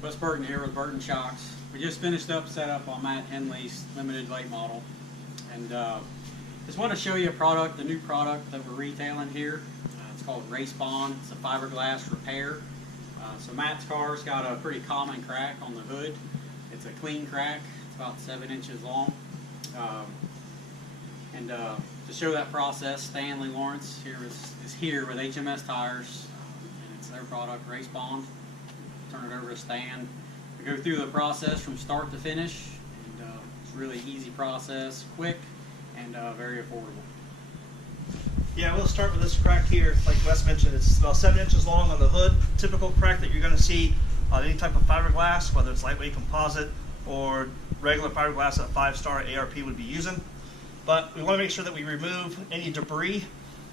Wes Burton here with Burton Shocks. We just finished up setup on Matt Henley's limited late model, and just want to show you a product, the new product that we're retailing here. It's called Race Bond. It's a fiberglass repair. So Matt's car's got a pretty common crack on the hood. It's a clean crack. It's about 7 inches long. To show that process, Stanley Lawrence here is here with HMS Tires, and it's their product, Race Bond. Turn it over to Stan. We go through the process from start to finish, and it's a really easy process, quick, and very affordable. Yeah, we'll start with this crack here. Like Wes mentioned, it's about 7 inches long on the hood. Typical crack that you're going to see on any type of fiberglass, whether it's lightweight composite or regular fiberglass that a 5-star ARP would be using. But we want to make sure that we remove any debris.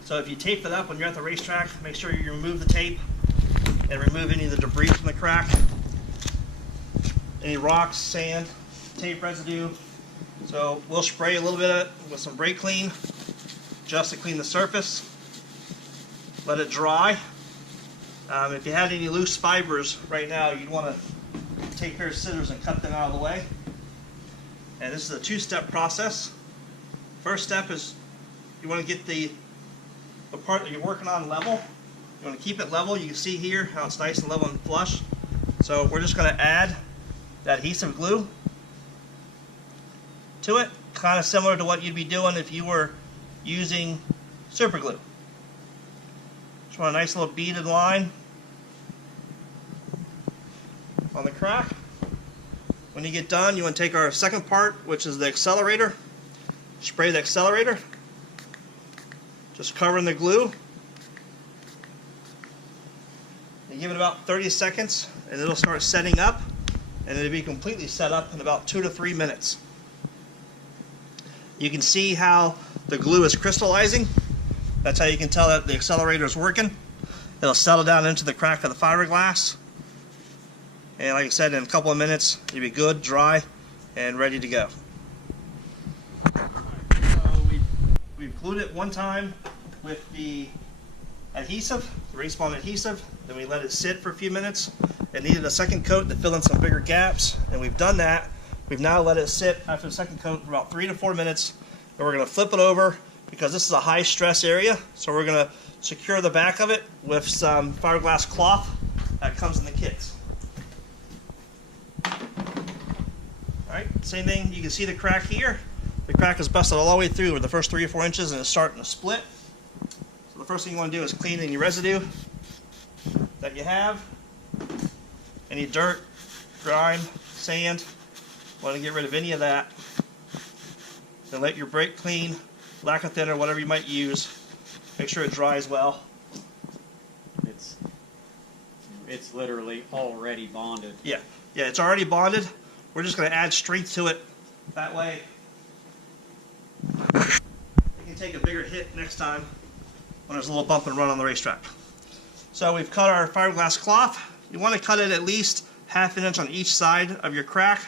So if you tape it up when you're at the racetrack, make sure you remove the tape and remove any of the debris from the crack. Any rocks, sand, tape residue. So we'll spray a little bit of it with some brake clean just to clean the surface. Let it dry. If you had any loose fibers right now, you'd want to take a pair of scissors and cut them out of the way. And this is a two-step process. First step is you want to get the part that you're working on level. You want to keep it level. You can see here how it's nice and level and flush. So we're just going to add the adhesive glue to it, kind of similar to what you'd be doing if you were using super glue. Just want a nice little beaded line on the crack. When you get done, you want to take our second part, which is the accelerator. Spray the accelerator, just covering the glue. And give it about 30 seconds and it'll start setting up, and it'll be completely set up in about 2 to 3 minutes. You can see how the glue is crystallizing. That's how you can tell that the accelerator is working. It'll settle down into the crack of the fiberglass. And like I said, in a couple of minutes, you'll be good, dry, and ready to go. We've glued it one time with the adhesive, the Race Bond adhesive. Then we let it sit for a few minutes. It needed a second coat to fill in some bigger gaps, and we've done that. We've now let it sit after the second coat for about 3 to 4 minutes, and we're going to flip it over because this is a high stress area. So we're going to secure the back of it with some fiberglass cloth that comes in the kits. Alright, same thing, you can see the crack here. The crack is busted all the way through with the first 3 or 4 inches, and it's starting to split. So the first thing you want to do is clean any residue that you have. Any dirt, grime, sand. Want to get rid of any of that. Then let your brake clean, lacquer thinner, whatever you might use. Make sure it dries well. It's literally already bonded. Yeah, it's already bonded. We're just going to add strength to it. That way you can take a bigger hit next time when there's a little bump and run on the racetrack. So we've cut our fiberglass cloth. You want to cut it at least ½ inch on each side of your crack,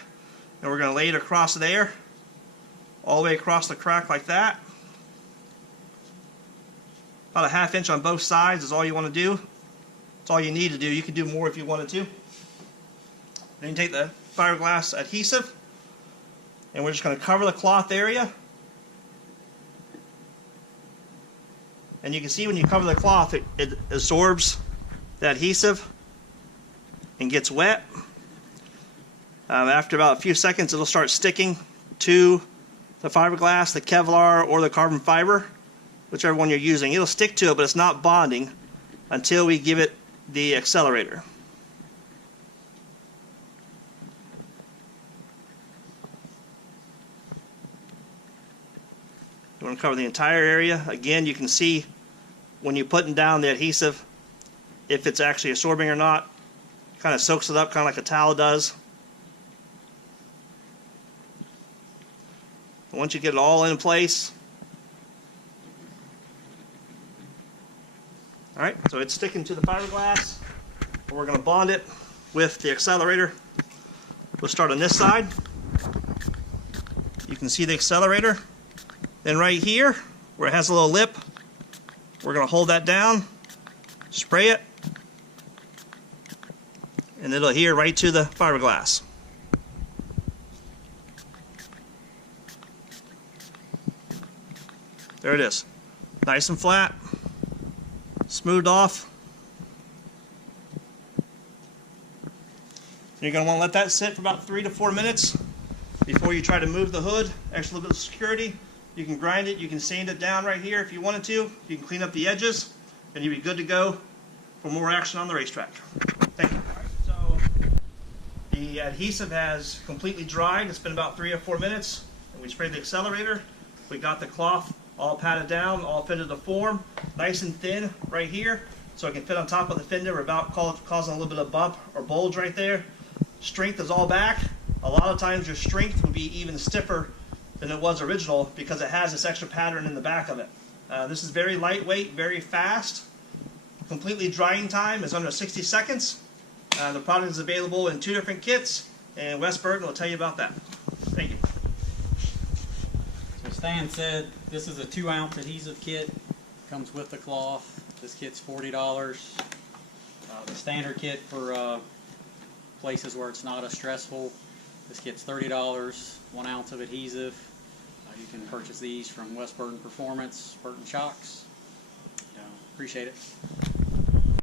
and we're going to lay it across there, all the way across the crack like that. About ½ inch on both sides is all you want to do. That's all you need to do. You can do more if you wanted to. Then you take the fiberglass adhesive, and we're just going to cover the cloth area. And you can see when you cover the cloth, it absorbs the adhesive and gets wet. After about a few seconds, it'll start sticking to the fiberglass, the Kevlar, or the carbon fiber, whichever one you're using. It'll stick to it, but it's not bonding until we give it the accelerator. You want to cover the entire area. Again, you can see when you're putting down the adhesive if it's actually absorbing or not. Kind of soaks it up, kind of like a towel does. And once you get it all in place, alright, so it's sticking to the fiberglass. We're going to bond it with the accelerator. We'll start on this side. You can see the accelerator. Then right here, where it has a little lip, we're going to hold that down, spray it, and and it'll adhere right to the fiberglass. There it is. Nice and flat, smoothed off. You're going to want to let that sit for about 3 to 4 minutes before you try to move the hood. Extra little bit of security. You can grind it, you can sand it down right here if you wanted to. You can clean up the edges, and you'll be good to go for more action on the racetrack. Thank you. So the adhesive has completely dried. It's been about 3 or 4 minutes, and we sprayed the accelerator. We got the cloth all patted down, all fitted to form, nice and thin right here, so it can fit on top of the fender without causing a little bit of bump or bulge right there. Strength is all back. A lot of times your strength would be even stiffer than it was original because it has this extra pattern in the back of it. This is very lightweight, very fast. Completely drying time is under 60 seconds. The product is available in 2 different kits, and Wes Burton will tell you about that. Thank you. So Stan said this is a 2-ounce adhesive kit. Comes with the cloth. This kit's $40. The standard kit for places where it's not as stressful, this kit's $30, 1 ounce of adhesive. You can purchase these from Wes Burton Performance, Burton Shocks. Appreciate it.